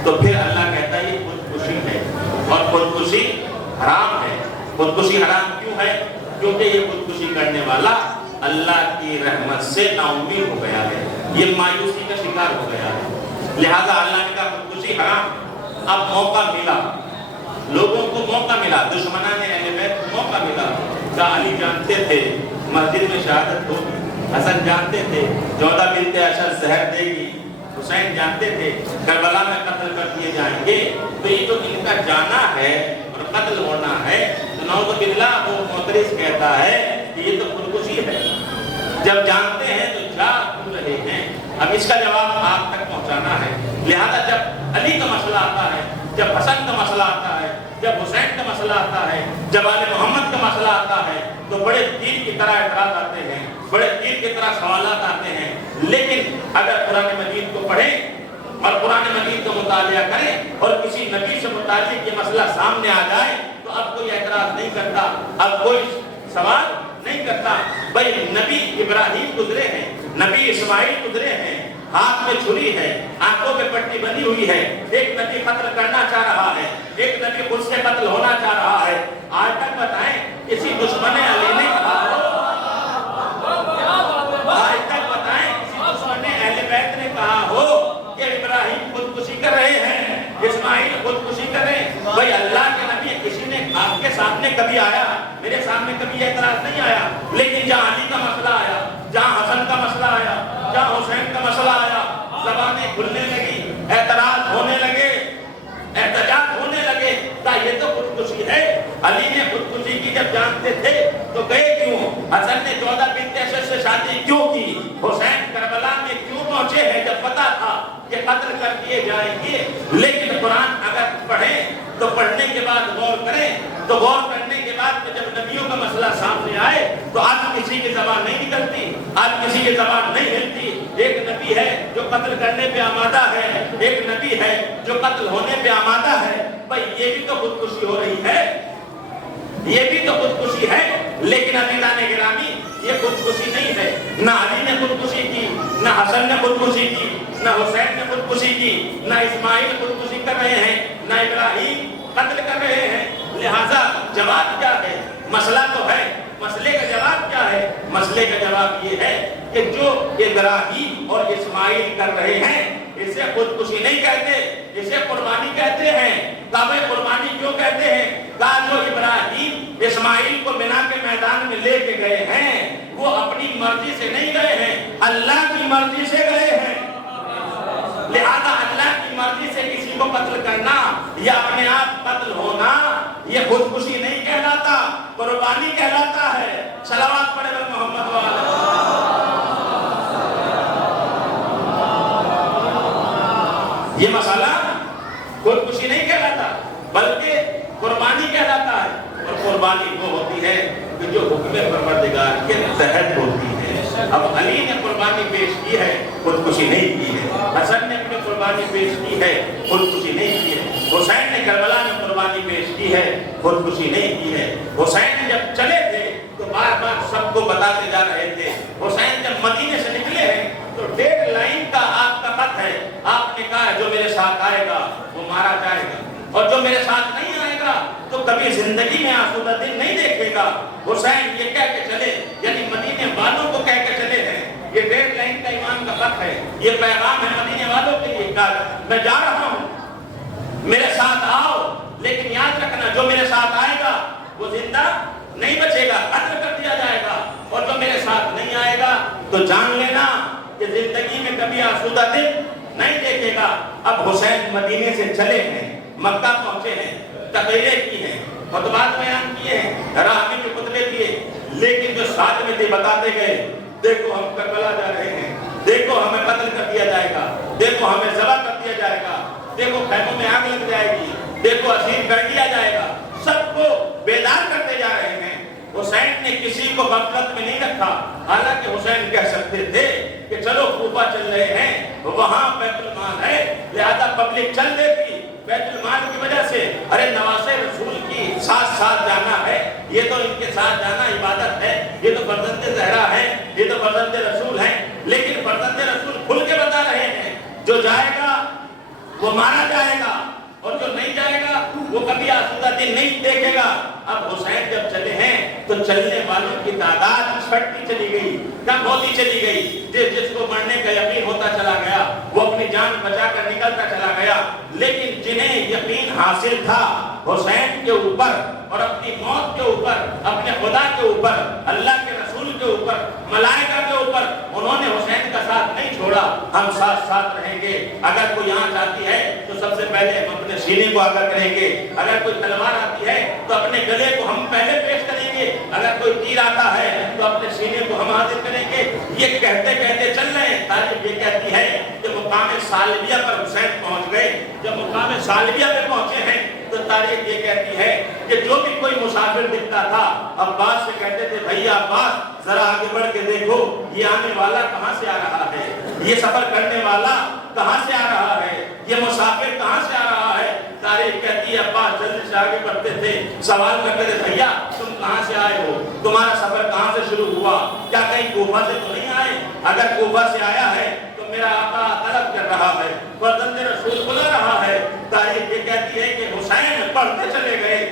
تو پھر اللہ کہتا ہے یہ خودکشی ہے، اور خودکشی حرام ہے۔ خودکشی حرام کیوں ہے؟ کیونکہ یہ خودکشی کرنے والا اللہ کی رحمت سے نا امید ہو گیا ہے، یہ مایوسی کا شکار ہو گیا ہے۔ لہذا اللہ نے کہا خودکشی حرام۔ اب موقع ملا، لوگوں کو موقع ملا، دشمنان اہل بیت کو موقع ملا۔ علی جانتے تھے مسجد میں شہادت ہوگی، حسن جانتے تھے جودہ بنت اشد زہر دے گی، حسین جانتے تھے کربلا میں قتل کر دیے جائیں گے، تو یہ تو ان کا جانا ہے اور قتل ہونا ہے، تو نعوذ باللہ وہ معترض کہتا ہے کہ یہ تو خودکشی ہے۔ جب جانتے ہیں تو جا کیوں رہے ہیں؟ اب اس کا جواب آپ تک پہنچانا ہے۔ لہذا جب علی کا مسئلہ آتا ہے، جب حسن کا مسئلہ آتا ہے، جب حسین کا مسئلہ آتا ہے، جب آل محمد کا مسئلہ آتا ہے، تو بڑے تیر کی طرح اعتراض آتے ہیں، بڑے تیر کی طرح سوالات آتے ہیں۔ لیکن اگر قرآن مجید کو پڑھیں اور قرآن مجید کا مطالعہ کریں اور کسی نبی سے متعلق یہ مسئلہ سامنے آ جائے تو اب کوئی اعتراض نہیں کرتا، اب کوئی سوال نہیں کرتا۔ بھائی نبی ابراہیم گزرے ہیں، نبی اسماعیل گزرے ہیں، ہاتھ میں چھری ہے، آنکھوں میں پٹی بنی ہوئی ہے، ایک نبی قتل کرنا چاہ رہا ہے، ایک نبی خود سے قتل ہونا چاہ رہا ہے۔ آج تک بتائیں کسی دشمن علی نے کہا ہو؟ آج تک بتائیں کسی دشمن اہل بیت نے کہا ہو کہ ابراہیم خودکشی کر رہے ہیں، اسماعیل خودکشی کر رہے ہیں؟ بھائی اللہ کے نبی کسی نے آپ کے سامنے کبھی آیا؟ میرے سامنے کبھی اعتراض نہیں آیا، لیکن جہاں علی کا مسئلہ آیا، جہاں حسن کا مسئلہ آیا، جہاں حسین کا مسئلہ آیا زبانیں کھلنے لگی، اعتراض ہونے لگے، احتجاج ہونے لگے، کہا یہ تو خودکشی ہے۔ علی نے خودکشی کی جب جانتے تھے تو گئے کیوں؟ حسن نے 14 بنت اشد سے شادی کیوں کی؟ حسین کربلا میں کیوں پہنچے ہیں جب پتا تھا کہ قتل کر دیے جائیں گے؟ لیکن قرآن اگر پڑھیں تو پڑھنے کے بعد غور کریں، تو غور کرنے کے بعد جب نبیوں کا مسئلہ سامنے آئے تو آج کسی کی زبان نہیں نکلتی، آج کسی کی زبان نہیں ہلتی۔ ایک نبی ہے جو قتل کرنے پہ آمادہ ہے، ایک نبی ہے جو قتل ہونے پہ آمادہ ہے، بھائی یہ بھی تو خودکشی ہو رہی ہے، یہ بھی تو خودکشی ہے۔ لیکن عزیزان گرامی یہ خودکشی نہیں ہے، نہ علی نے خودکشی کی، نہ حسن نے خودکشی کی، نہ حسین نے خودکشی کی، نہ اسماعیل خودکشی کر رہے ہیں، نہ ابراہیم قتل کر رہے ہیں۔ لہذا جواب کیا ہے؟ مسئلہ تو ہے، مسئلے کا جواب کیا ہے؟ مسئلے کا جواب یہ ہے کہ جو ابراہیم اور اسماعیل کر رہے ہیں اسے خودکشی نہیں کہتے، اسے قربانی کہتے ہیں۔ کعبہ قربانی کیوں کہتے ہیں؟ کہا جو ابراہیم اسماعیل کو مینا کے میدان میں لے کے گئے ہیں وہ اپنی مرضی سے نہیں گئے ہیں، اللہ کی مرضی سے گئے ہیں۔ لہذا اللہ کی مرضی سے کسی کو قتل کرنا یا اپنے آپ قتل ہونا یہ خودکشی نہیں کہلاتا، قربانی کہلاتا ہے۔ صلوات پڑھے محمد وعلیہ۔ یہ مسئلہ خودکشی نہیں کہلاتا بلکہ قربانی کہلاتا ہے، اور قربانی وہ ہوتی ہے کہ جو حکم پروردگار کے تحت ہوتی ہے۔ اب علی نے قربانی پیش کی ہے، خودکشی نہیں کی ہے۔ حسن نے اپنی قربانی پیش کی ہے، خودکشی نہیں کی ہے۔ حسین نے کربلا میں قربانی پیش کی ہے، خودکشی نہیں کی ہے۔ حسین جب چلے تھے تو بار بار سب کو بتاتے جا رہے تھے۔ حسین جب مدینے سے نکلے ہیں تو 1.5 لائن کا آپ کا خط ہے، آپ نے کہا جو میرے ساتھ آئے گا وہ مارا جائے گا، اور جو میرے ساتھ نہیں آئے گا تو کبھی زندگی میں آسودہ دن نہیں دیکھے گا۔ حسین یہ کہہ کے چلے، یعنی مدینے والوں کو کہہ کے چلے ہیں۔ یہ 1.5 لائن کا امام کا خط ہے، یہ پیغام ہے مدینے والوں کے لیے۔ کہا میں جا رہا ہوں، میرے ساتھ آؤ، لیکن یاد رکھنا جو میرے ساتھ آئے گا وہ زندہ نہیں بچے گا، قتل کر دیا جائے گا، اور جو میرے ساتھ نہیں آئے گا تو جان لینا کہ زندگی میں کبھی آسودہ دن نہیں دیکھے گا۔ اب حسین مدینے سے چلے ہیں، مکہ پہنچے ہیں، تقریریں کی ہیں، خطبات بیان کیے ہیں، راہبی کے خطبے دیے، لیکن جو ساتھ میں تھے بتاتے گئے دیکھو ہم کربلا جا رہے ہیں، دیکھو ہمیں قتل کر دیا جائے گا، دیکھو ہمیں ذبح کر دیا جائے گا، دیکھو خیموں میں آگ لگ جائے گی، دیکھو اسیر کر دیا جائے گا، سب کو بیدار کرتے جا رہے ہیں۔ حسین نے کسی کو غفلت میں نہیں رکھا، حالانکہ حسین کہہ سکتے تھے کہ چلو کوفہ چل رہے ہیں، وہاں بیت المال ہے، لہذا پبلک چل دیتی بیت المال کی وجہ سے۔ ارے نواسے رسول کی ساتھ ساتھ جانا ہے، یہ تو ان کے ساتھ جانا عبادت ہے، یہ تو فرزند زہرا ہے، یہ تو فرزند رسول ہیں۔ لیکن فرزند رسول کھل کے بتا رہے ہیں جو جائے گا وہ مارا جائے گا، اور جو نہیں جائے گا وہ کبھی آسودہ دن نہیں دیکھے گا۔ اب حسین جب چلے ہیں تو چلنے والوں کی تعداد چھٹتی چلی گئی، کم ہوتی چلی گئی۔ جس کو مرنے کا یقین ہوتا چلا گیا وہ اپنی جان بچا کر نکلتا چلا گیا، لیکن جنہیں یقین حاصل تھا حسین کے اوپر اور اپنی موت کے اوپر، اپنے خدا کے اوپر، اللہ کے رسول کے اوپر، ملائکہ کے اوپر، انہوں نے حسین کا ساتھ نہیں چھوڑا۔ ہم ساتھ ساتھ رہیں گے، اگر کوئی آنچ آتی ہے تو سب سے پہلے ہم اپنے سینے کو آگاہ کریں گے، اگر کوئی تلوار آتی ہے تو اپنے گلے کو ہم پہلے پیش کریں گے، اگر کوئی تیر آتا ہے تو اپنے سینے کو ہم حاضر کریں گے۔ یہ کہتے کہتے چل رہے ہیں۔ تاریخ یہ کہتی ہے کہ مقام سالبیہ پر حسین پہنچ گئے۔ جب مقام سالبیہ پہ پہنچے ہیں تو تاریخ یہ کہتی ہے کہ جو بھی کوئی مسافر دکھتا تھا عباس سے کہتے تھے بھیا عباس ذرا آگے بڑھ کے دیکھو یہ آنے والا کہاں سے آ رہا ہے، یہ سفر کرنے والا کہاں سے آ رہا ہے، یہ مسافر کہاں سے آ رہا ہے۔ تاریخ کہتی ہے عباس جلدی سے آگے بڑھتے تھے، سوال کرتے تھے بھیا تم کہاں سے آئے ہو، تمہارا سفر کہاں سے شروع ہوا، کیا کہیں کوفہ سے تو نہیں آئے؟ اگر کوفہ سے آیا ہے تو میرا آقا طلب کر رہا ہے، فرزند رسول بلا رہا ہے۔ تاریخ یہ کہتی ہے کہ حسین پڑھتے چلے گئے،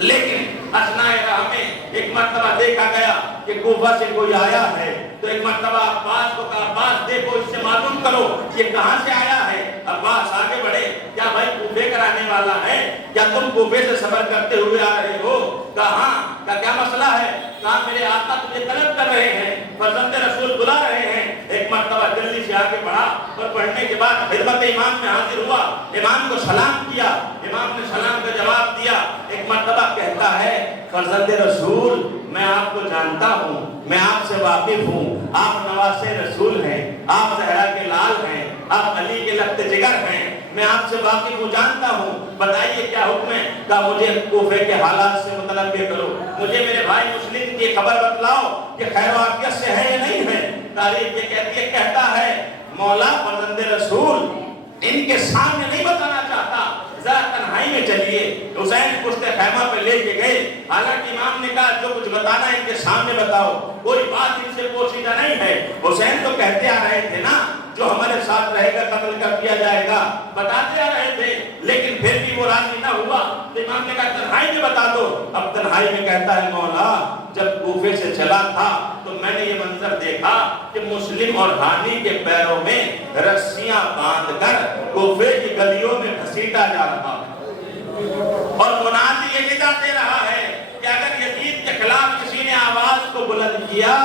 لیکن اثناء راہ میں ایک مرتبہ دیکھا گیا کہ کوفہ سے کوئی آیا ہے، تو ایک مرتبہ عباس کو کہا عباس دیکھو اس سے معلوم کرو یہ کہاں سے آیا ہے۔ عباس آگے بڑھے، کیا بھائی کوفے کا رہنے والا ہے، کیا تم کوفے سے سفر کرتے ہوئے آ رہے ہو؟ کہاں؟ کا کیا مسئلہ ہے؟ کہا میرے آقا تجھے طلب کر رہے ہیں، فرزند رسول بلا رہے ہیں۔ ایک مرتبہ جلدی سے آگے بڑھا اور پڑھنے کے بعد خدمت امام میں حاضر ہوا، امام کو سلام کیا، امام نے سلام کا جواب دیا۔ ایک مرتبہ کہتا ہے فرزند رسول میں آپ کو جانتا ہوں، میں آپ سے واقف ہوں، آپ نواز رسول ہیں، آپ زہرا کے لال ہیں، آپ علی کے لخت جگر ہیں، میں آپ سے واقف ہوں، جانتا ہوں، بتائیے کیا حکم ہے؟ کہا مجھے کوفے کے حالات سے مطلب کرو، مجھے میرے بھائی مسلم کی خبر بتلاؤ کہ خیر و عافیت سے ہے یا نہیں ہے۔ تاریخ یہ کہتی ہے، کہتا ہے مولا فرزند رسول ان کے سامنے نہیں بتانا چاہتا، ذرا تنہائی میں چلیے۔ حسین پشت خیمہ پہ لے کے گئے، حالانکہ امام نے کہا جو کچھ بتانا ہے ان کے سامنے بتاؤ، کوئی بات ان سے پوشیدہ نہیں ہے۔ حسین تو کہتے آ رہے تھے نا جو ہمارے ساتھ رہے گا قتل کر دیا جائے گا، بتاتے آ رہے تھے، لیکن پھر بھی وہ راضی نہ ہوا تو امام نے کہا تنہائی میں بتا دو۔ اب تنہائی میں کہتا ہے مولا جب کوفے سے چلا تھا تو میں نے یہ منظر دیکھا کہ مسلم اور ہانی کے پیروں میں رسیاں باندھ کر کوفے کی گلیوں میں گھسیٹا جا رہا ہے، اور منادی یہ ندا دے رہا ہے کہ اگر یزید کے خلاف کسی نے آواز کو بلند کیا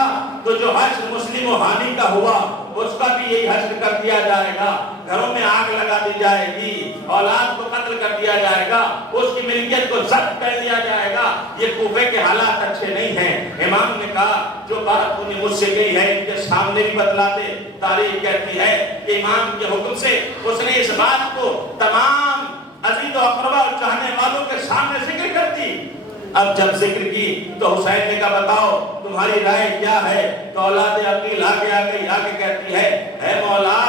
تو جو حشر مسلم و ہانی کا ہوا اس کا بھی یہی حشر کر دیا جائے گا، گھروں میں آگ لگا دی جائے گی، اولاد کو قتل کر دیا جائے گا، اس کی ملکیت کو ضبط کر لیا جائے گا۔ یہ کوفے کے حالات اچھے نہیں ہیں۔ امام نے کہا جو بات تو نے مجھ سے کہی ہے ان کے سامنے بھی بتلا دے۔ تاریخ کہتی ہے کہ امام کے حکم سے اس نے اس بات کو تمام عزیز و اقربا اور چاہنے والوں کے سامنے ذکر کر دی۔ اب جب ذکر کی تو حسین نے کہا بتاؤ تمہاری رائے کیا ہے؟ تو اولاد عقیل آگے آگے کہتی ہے اے مولا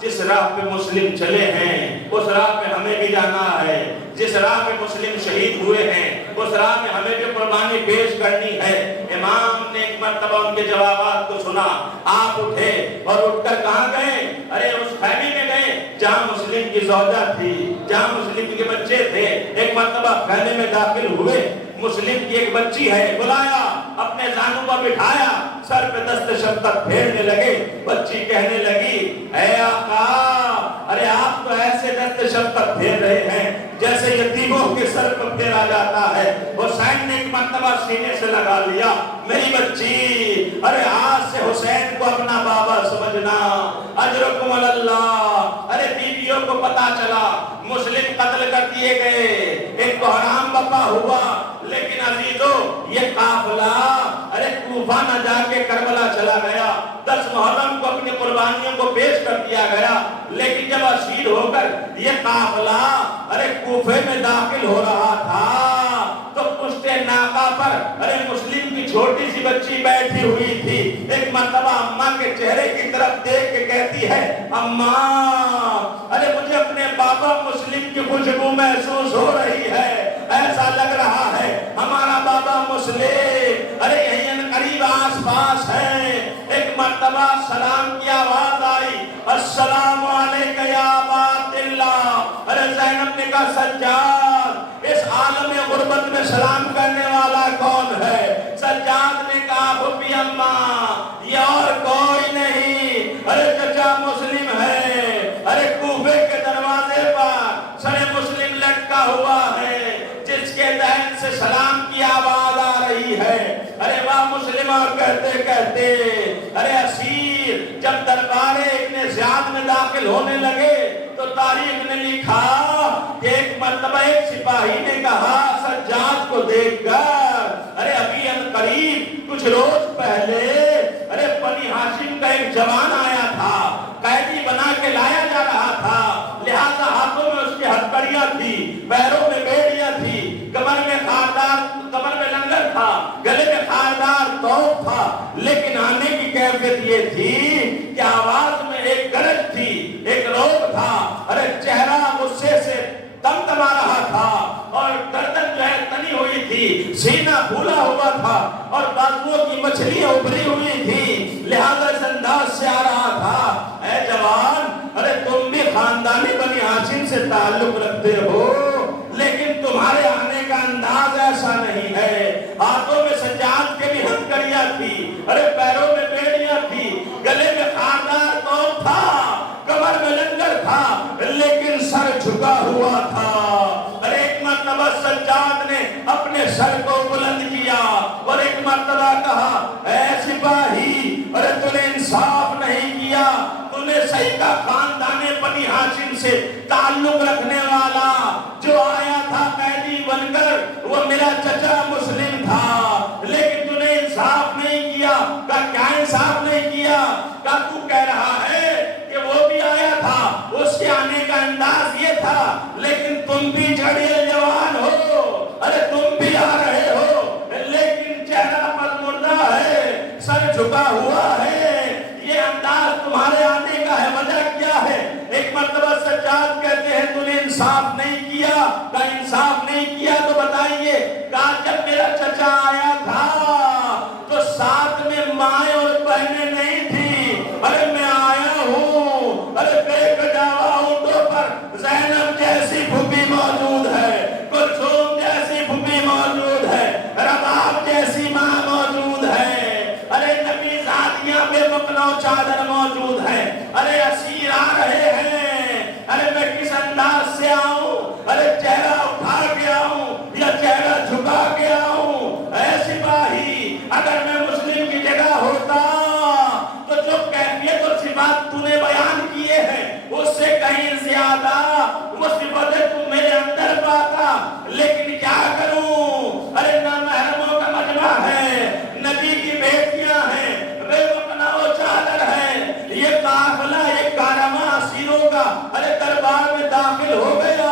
جس راہ پہ مسلم چلے ہیں اس راہ پہ ہمیں بھی جانا ہے، جس راہ پہ مسلم شہید ہوئے ہیں اس راہ میں ہمیں بھی قربانی پیش کرنی ہے۔ امام نے ایک مرتبہ ان کے جوابات کو سنا، آپ اٹھے اور اٹھ کر کہاں گئے؟ ارے اس خیمے میں گئے جہاں مسلم کی زوجہ تھی، جہاں مسلم کے بچے تھے۔ ایک مرتبہ خیمے میں داخل ہوئے، مسلم کی ایک بچی ہے، بلایا، اپنے زانوں پر بٹھایا، سر پہ دست شفقت پھیرنے لگے۔ بچی کہنے لگی اے آقا ارے آپ تو ایسے دست شفقت پھیر رہے ہیں جیسے یتیموں کے سر پر پھیرا جاتا ہے۔ حسین نے ایک مرتبہ سینے سے لگا لیا، میری بچی ارے آج سے حسین کو اپنا بابا سمجھنا، اجرکم اللہ۔ ارے بیویوں کو پتا چلا مسلم قتل کر دیے گئے، ایک کو حرام بپا ہوا، لیکن عزیزو یہ قافلہ ارے کوفہ نہ جا کے کربلا چلا گیا، 10 محرم کو اپنی قربانیوں کو پیش کر دیا گیا، لیکن جب اسیر ہو کر یہ قافلہ ارے کوفے میں داخل ہو رہا تھا تو پشت ناقہ پر ارے مسلم کی چھوٹی سی بچی بیٹھی ہوئی تھی۔ ایک مرتبہ اماں کے چہرے کی طرف دیکھ کے کہتی ہے اماں ارے مجھے اپنے بابا مسلم کی خوشبو محسوس ہو رہی ہے، ایسا لگ رہا ہے ہمارا بابا مسلم ارے یہیں قریب آس پاس ہے۔ ایک مرتبہ سلام کی آواز آئی، السلام علیکہ یا ابا عبداللہ۔ ارے زینب نے کہا سجاد اس عالم غربت میں سلام کرنے والا کون ہے؟ سجاد نے کہا بھبی اماں یہ اور کوئی نہیں، ارے چچا مسلم ہے، ارے کوفے کے دروازے پر سر مسلم لٹکا ہوا ہے جس کے دہن سے سلام کی آواز آ رہی ہے۔ ارے واہ مسلمہ کہتے کہتے ارے اسیر جب دربار ابن زیاد میں داخل ہونے لگے تو تاریخ نے لکھا کہ ایک مرتبہ ایک سپاہی نے کہا سجاد کو دیکھ کر ارے ابھی ان قریب کچھ روز پہلے ارے بنی ہاشم کا ایک جوان آیا تھا، قیدی بنا کے لایا جا رہا تھا، لہذا ہاتھوں میں اس کی ہتھکڑیاں تھی، پیروں میں بیڑیاں تھی، کمر میں خاردار کمر میں لنگر تھا، گلے میں خاردار توپ تھا، لیکن آنے کی کیفیت یہ تھی کہ آواز میں ایک گرج تھی، ایک روب تھا، ارے چہرہ غصے سے تمتما رہا تھا اور گردن جو ہے تنی ہوئی تھی، سینہ پھولا ہوا تھا اور بازوؤں کی مچھلیاں ابھری ہوئی تھی، لہذا اس انداز سے آ رہا تھا اے جوان ارے تم بھی خاندانی بنی ہاشم سے تعلق رکھتے ہو لیکن تمہارے آنے کا انداز ایسا نہیں ہے۔ ہاتھوں میں سجاد کے بھی ہتھکڑیاں تھی، ارے پیروں میں بیڑیاں تھی، گلے میں خاردار توپ تھا، کمر میں لنگر تھا، لیکن سر جھکا ہوا تھا۔ ارے ایک مرتبہ سجاد نے اپنے سر کو بلند کیا بولا کہا اے سپاہی ارے تو نے انصاف نہیں کیا، تو نے صحیح کا خاندان بنی ہاشم سے تعلق رکھنے والا جو آیا تھا قیدی بن کر وہ میرا چچا مسلم تھا، لیکن تو نے انصاف نہیں کیا۔ کہا کیا انصاف نہیں کیا؟ کہا تو کہہ رہا ہے کہ وہ بھی آیا تھا، اس کے آنے کا انداز یہ تھا، لیکن تم بھی جڑیل جوان ہو، ارے تم بھی آ رہے ہو، لیکن چہرہ پر مردہ ہے، سر جھکا ہوا ہے، یہ انداز تمہارے آنے کا ہے، وجہ کیا ہے؟ ایک مرتبہ سجاد کہتے ہیں تو نے انصاف نہیں کیا۔ کہا انصاف نہیں کیا تو بتائیے۔ کہا جب میرا چچا آیا تھا تو ساتھ میں مائیں اور بہنیں نہیں تھی، ارے میں آیا ہوں، ارے بے کجاوا اونٹوں پر زینب جیسی پھوپھی موجود ہے، کلثوم جیسی پھوپھی موجود ہے، رباب جیسی ماں موجود ہے، ارے نبی زادیاں بے مقنع چادر موجود ہیں، ارے اسیر آ رہے ہیں، ارے میں کس انداز سے آؤں، ارے چہرہ اٹھا کے آؤں یا چہرہ جھکا کے آؤں؟ اے سپاہی اگر میں مسلم کی جگہ ہوتا تو جو کیفیت اور صفات تو نے بیان کیے ہیں اس سے کہیں زیادہ وہ صفتیں تو میرے اندر پاتا، لیکن کیا کروں، ارے نامحرموں کا مجمع ہے، نبی کی بیٹیاں ہیں، بے مقنع و چادر ہے، یہ قافلہ یہ کارواں اسیروں کا ارے دربار میں داخل ہو گیا۔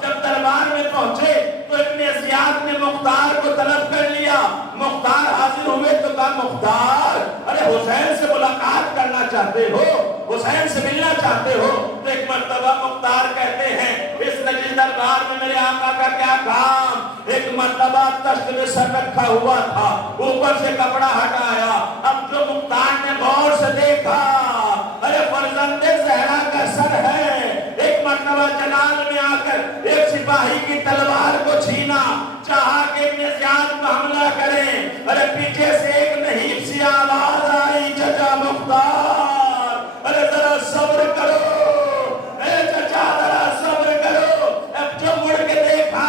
جب دربار میں پہنچے تو ابن زیاد نے مختار کو طلب کر لیا، مختار حاضر ہوئے تو کہا مختار ارے حسین سے ملاقات کرنا چاہتے ہو، حسین سے ملنا چاہتے ہو؟ تو ایک مرتبہ مختار کہتے ہیں اس نجیب دربار میں میرے آقا کا کیا کام؟ ایک مرتبہ تشت میں سر رکھا ہوا تھا، اوپر سے کپڑا ہٹایا، اب جو مختار نے غور سے دیکھا ارے فرزند زہرا کا سر ہے۔ ایک مرتبہ جلال میں آ کر ایک سپاہی کی تلوار کو چھینا چاہا کہ ابن زیاد کو حملہ کریں، ارے پیچھے سے ایک نحیف سی آواز آئی چچا مختار ارے ذرا صبر کرو، اے چچا ذرا صبر کرو۔ اب جو مڑ کے دیکھا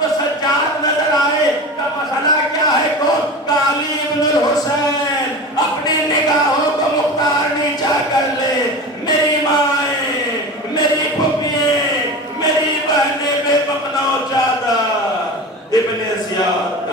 تو سجاد نظر آئے، کا مسئلہ کیا ہے؟ کون؟ علی ابن الحسین، اپنی نگاہوں کو مختار نیچا کر لے، میری مائیں، میری پھوپھییں، میری بہنیں بے مقنع چادر۔ ابن زیاد